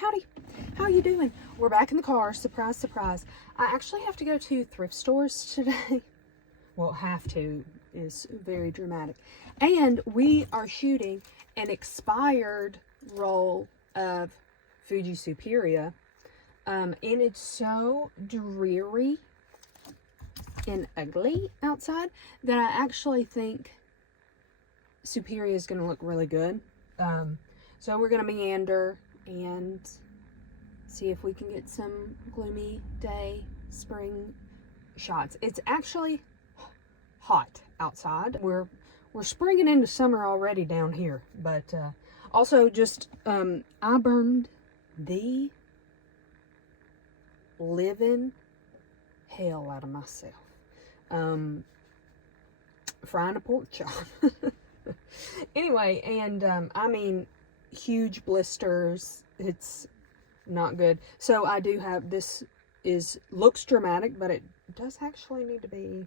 Howdy. How you doing? We're back in the car. Surprise, surprise. I actually have to go to thrift stores today. Well, have to is very dramatic. And we are shooting an expired roll of Fuji Superia. And it's so dreary and ugly outside that I actually think Superia is going to look really good. So we're going to meander and see if we can get some gloomy day spring shots. It's actually hot outside. We're springing into summer already down here, but also just I burned the living hell out of myself frying a pork chop. Anyway, and I mean huge blisters. It's not good. So I do have this looks dramatic, but it does actually need to be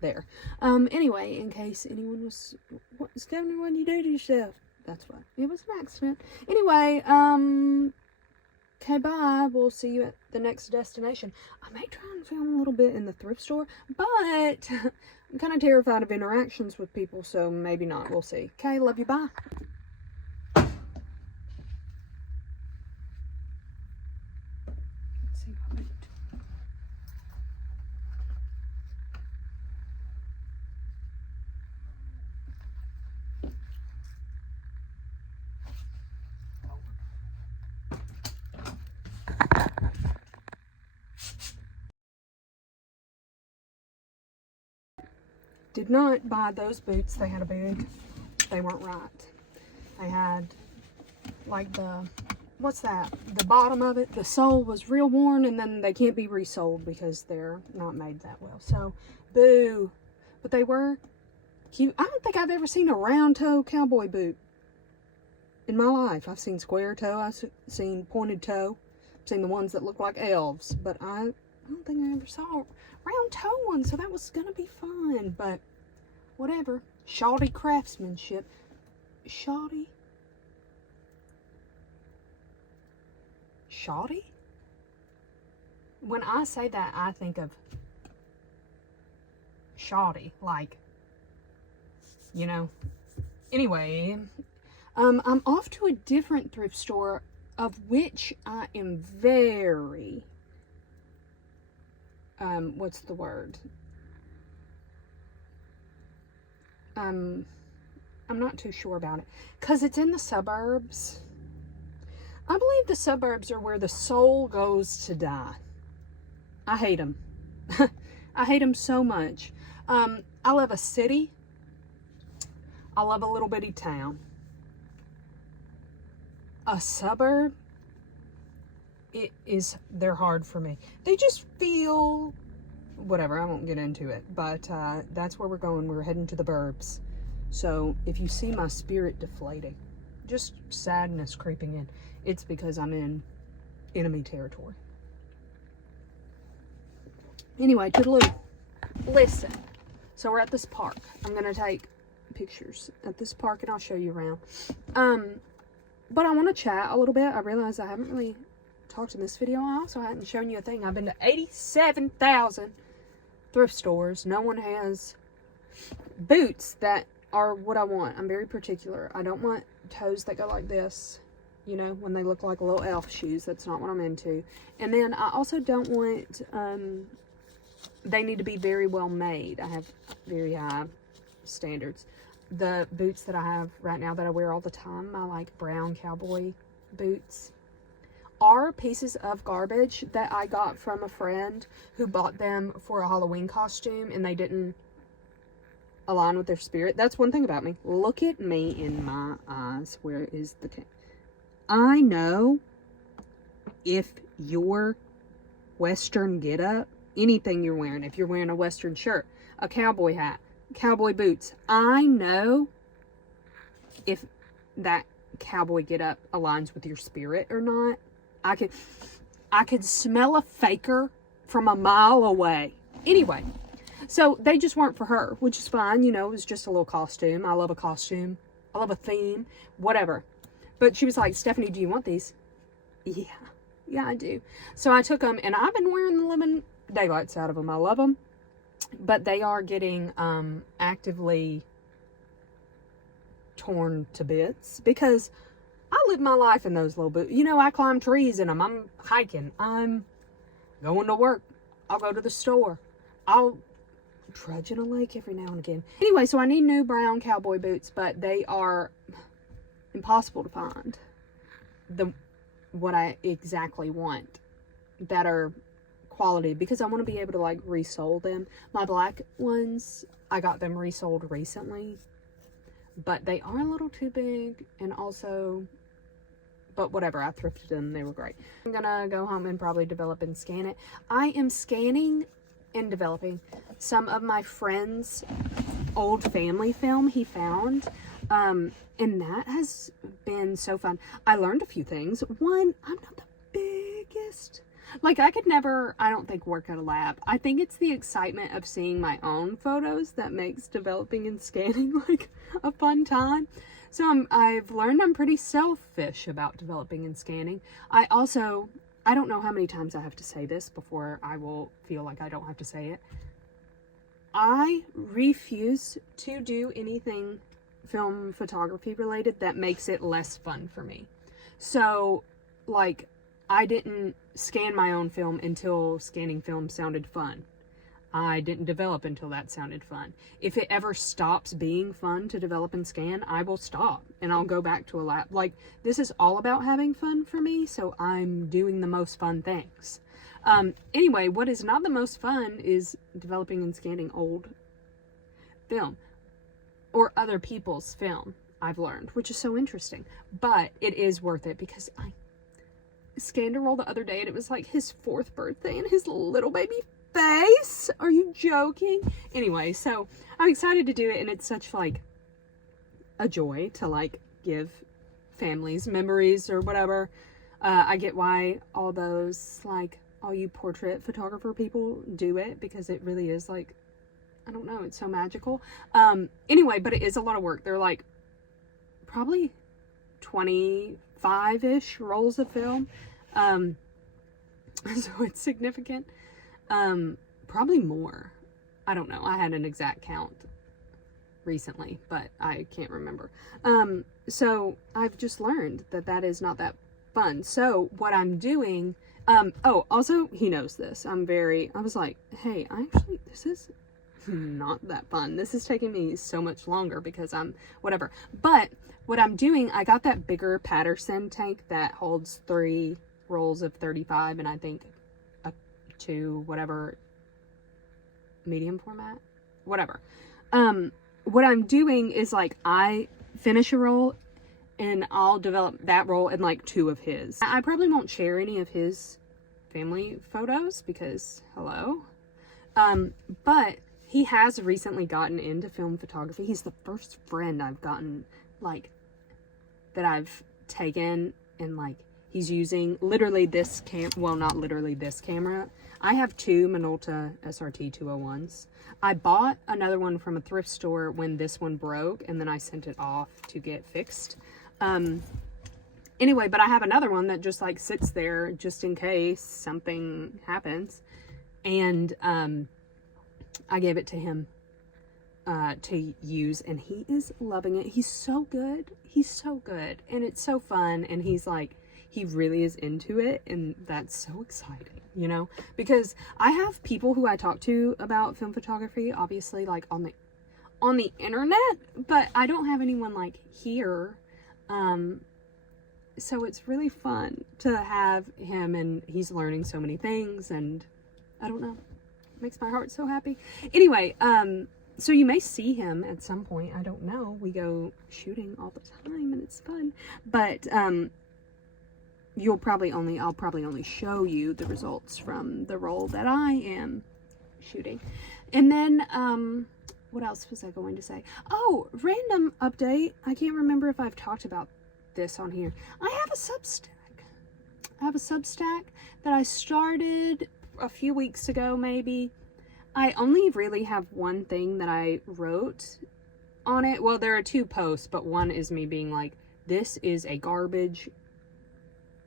there. Anyway, in case anyone was wondering what you do to yourself, that's why it was an accident. Anyway, okay, bye. We'll see you at the next destination. I may try and film a little bit in the thrift store, but I'm kind of terrified of interactions with people, so maybe not. We'll see. Okay, love you. Bye. Let's see what I do. Did not buy those boots. They had they weren't right. They had like what's that? The bottom of it, the sole was real worn, and then they can't be resoled because they're not made that well. So, boo. But they were cute. I don't think I've ever seen a round toe cowboy boot in my life. I've seen square toe. I've seen pointed toe. I've seen the ones that look like elves, but I don't think I ever saw round toe one, so that was gonna be fun, but whatever. Shoddy craftsmanship. Shoddy? When I say that, I think of shoddy, you know. Anyway, I'm off to a different thrift store, of which I am very what's the word? I'm not too sure about it, because it's in the suburbs. I believe the suburbs are where the soul goes to die. I hate them. I hate them so much. I love a city. I love a little bitty town. A suburb, they're hard for me. They just feel, whatever, I won't get into it, but that's where we're going. We're heading to the burbs. So if you see my spirit deflating, just sadness creeping in, it's because I'm in enemy territory. Anyway, toodaloo. Listen, so we're at this park. I'm gonna take pictures at this park and I'll show you around. But I want to chat a little bit. I realize I haven't really talked in this video. I also hadn't shown you a thing. I've been to 87,000 thrift stores. No one has boots that are what I want. I'm very particular. I don't want toes that go like this, you know, when they look like little elf shoes. That's not what I'm into. And then I also don't want, they need to be very well made. I have very high standards. The boots that I have right now that I wear all the time, my like brown cowboy boots, are pieces of garbage that I got from a friend who bought them for a Halloween costume and they didn't align with their spirit. That's one thing about me. Look at me in my eyes. Where is the I know if your Western getup, anything you're wearing, if you're wearing a Western shirt, a cowboy hat, cowboy boots, I know if that cowboy getup aligns with your spirit or not. I could smell a faker from a mile away. Anyway, so they just weren't for her, which is fine. You know, it was just a little costume. I love a costume. I love a theme, whatever. But she was like, Stephanie, do you want these? Yeah. Yeah, I do. So I took them, and I've been wearing the living daylights out of them. I love them. But they are getting actively torn to bits because I live my life in those little boots. You know, I climb trees in them. I'm hiking. I'm going to work. I'll go to the store. I'll trudge in a lake every now and again. Anyway, so I need new brown cowboy boots, but they are impossible to find. What I exactly want. Better quality, because I want to be able to like resole them. My black ones, I got them resold recently, but they are a little too big, and also, but whatever, I thrifted them, they were great. I'm gonna go home and probably develop and scan it. I am scanning and developing some of my friend's old family film he found, and that has been so fun. I learned a few things. One, I'm not the biggest, like, I could never, I don't think, work at a lab. I think it's the excitement of seeing my own photos that makes developing and scanning like a fun time. So I've learned I'm pretty selfish about developing and scanning. I don't know how many times I have to say this before I will feel like I don't have to say it. I refuse to do anything film photography related that makes it less fun for me. So, like, I didn't scan my own film until scanning film sounded fun. I didn't develop until that sounded fun. If it ever stops being fun to develop and scan, I will stop and I'll go back to a lab. Like, this is all about having fun for me, so I'm doing the most fun things. Anyway, what is not the most fun is developing and scanning old film or other people's film, I've learned, which is so interesting. But it is worth it because I scanned a roll the other day and it was like his 4th birthday and his little baby face. Are you joking? Anyway, so I'm excited to do it, and it's such like a joy to like give families memories or whatever. I get why all those, like, all you portrait photographer people do it, because it really is like, I don't know, it's so magical. Anyway, but it is a lot of work. They're like probably 25-ish rolls of film. So it's significant. Probably more. I don't know. I had an exact count recently, but I can't remember. So I've just learned that that is not that fun. So what I'm doing, oh, also he knows this. I was like, hey, this is not that fun. This is taking me so much longer because I'm whatever. But what I'm doing, I got that bigger Patterson tank that holds 3 rolls of 35 and I think a 2 whatever medium format, whatever. What I'm doing is like I finish a roll and I'll develop that roll in like 2 of his. I probably won't share any of his family photos because hello. But he has recently gotten into film photography. He's the first friend I've gotten, like, that I've taken, and like he's using literally this well, not literally this camera. I have 2 Minolta SRT 201s. I bought another one from a thrift store when this one broke, and then I sent it off to get fixed. Anyway, but I have another one that just like sits there just in case something happens. And I gave it to him to use, and he is loving it. He's so good. He's so good. And it's so fun. And he's like, he really is into it. And that's so exciting, you know, because I have people who I talk to about film photography, obviously, like on the internet, but I don't have anyone like here. So it's really fun to have him, and he's learning so many things, and I don't know, it makes my heart so happy. Anyway, so you may see him at some point. I don't know. We go shooting all the time and it's fun, but, I'll probably only show you the results from the roll that I am shooting. And then, what else was I going to say? Oh, random update. I can't remember if I've talked about this on here. I have a Substack. That I started a few weeks ago, maybe. I only really have one thing that I wrote on it. Well, there are 2 posts, but one is me being like, this is a garbage.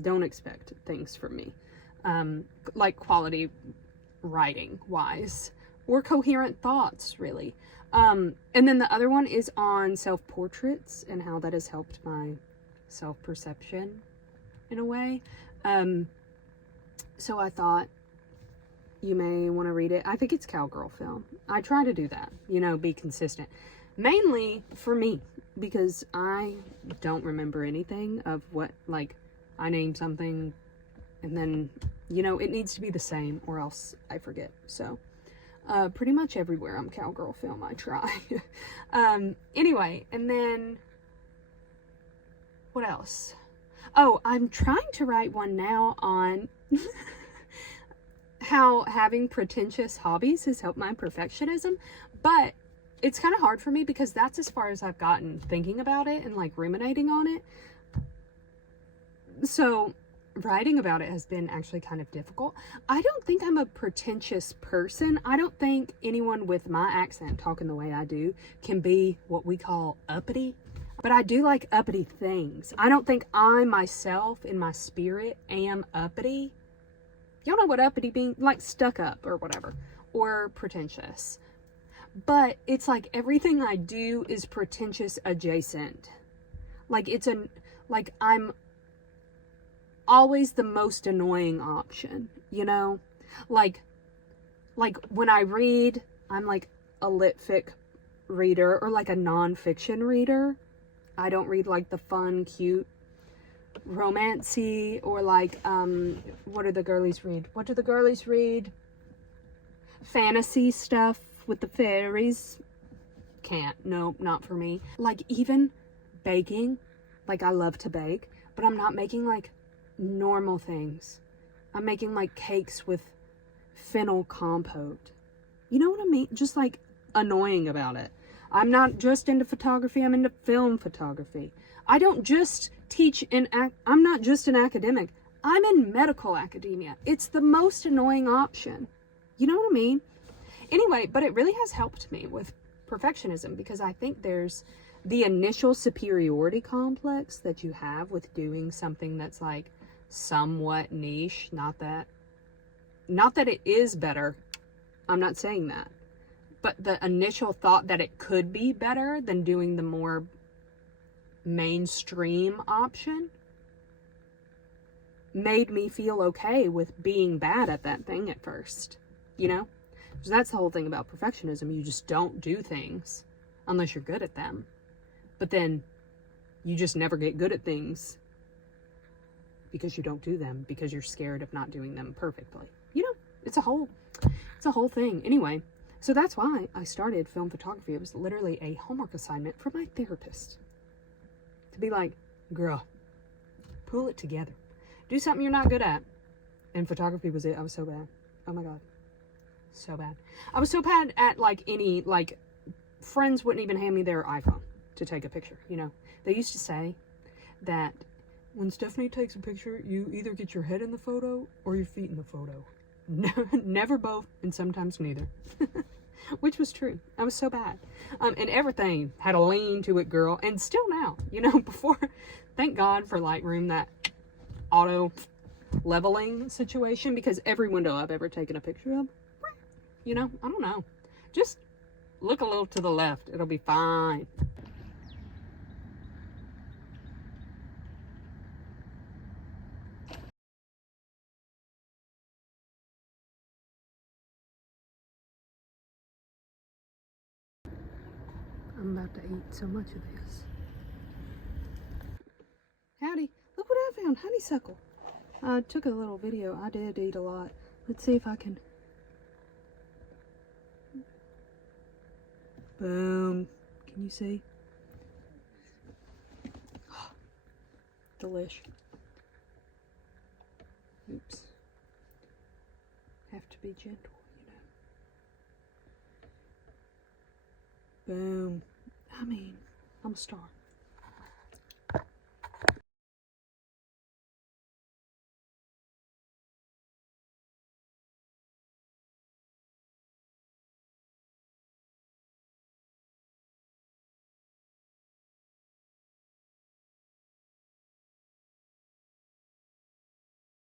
Don't expect things from me. Like quality writing wise or coherent thoughts, really. And then the other one is on self-portraits and how that has helped my self-perception in a way. So I thought you may want to read it. I think it's cowgirlfilm. I try to do that, you know, be consistent. Mainly for me, because I don't remember anything of what, like, I name something and then, you know, it needs to be the same or else I forget. So, pretty much everywhere I'm cowgirlfilm, I try. Anyway, and then, what else? Oh, I'm trying to write one now on how having pretentious hobbies has helped my perfectionism, but it's kind of hard for me because that's as far as I've gotten thinking about it and like ruminating on it. So writing about it has been actually kind of difficult. I don't think I'm a pretentious person. I don't think anyone with my accent talking the way I do can be what we call uppity, but I do like uppity things. I don't think I myself in my spirit am uppity. Y'all know what uppity means? Like stuck up or whatever, or pretentious. But it's like everything I do is pretentious adjacent. Like I'm always the most annoying option, you know? Like when I read, I'm like a lit fic reader or like a nonfiction reader. I don't read like the fun, cute, romancy or like, what do the girlies read? What do the girlies read? Fantasy stuff with the fairies. Can't. Nope, not for me. Like even baking, like I love to bake, but I'm not making like normal things. I'm making like cakes with fennel compote. You know what I mean? Just like annoying about it. I'm not just into photography, I'm into film photography. I don't just teach I'm not just an academic. I'm in medical academia. It's the most annoying option. You know what I mean? Anyway, but it really has helped me with perfectionism because I think there's the initial superiority complex that you have with doing something that's like somewhat niche. Not that it is better. I'm not saying that. But the initial thought that it could be better than doing the more mainstream option made me feel okay with being bad at that thing at first, you know? So that's the whole thing about perfectionism. You just don't do things unless you're good at them. But then you just never get good at things because you don't do them because you're scared of not doing them perfectly. You know, it's a whole thing. Anyway, so that's why I started film photography. It was literally a homework assignment for my therapist. To be like, girl, pull it together. Do something you're not good at. And photography was it. I was so bad. Oh my God. So bad. I was so bad at like friends wouldn't even hand me their iPhone to take a picture, you know. They used to say that when Stephanie takes a picture, you either get your head in the photo or your feet in the photo. Never both, and sometimes neither. Which was true. I was so bad. And everything had a lean to it, girl. And still now, you know, before, thank God for Lightroom, that auto leveling situation, because every window I've ever taken a picture of, you know, I don't know. Just look a little to the left. It'll be fine. I'm about to eat so much of this. Howdy. Look what I found. Honeysuckle. I took a little video. I did eat a lot. Let's see if I can. Boom. Can you see? Delish. Oops. Have to be gentle, you know. Boom. I mean, I'm a star.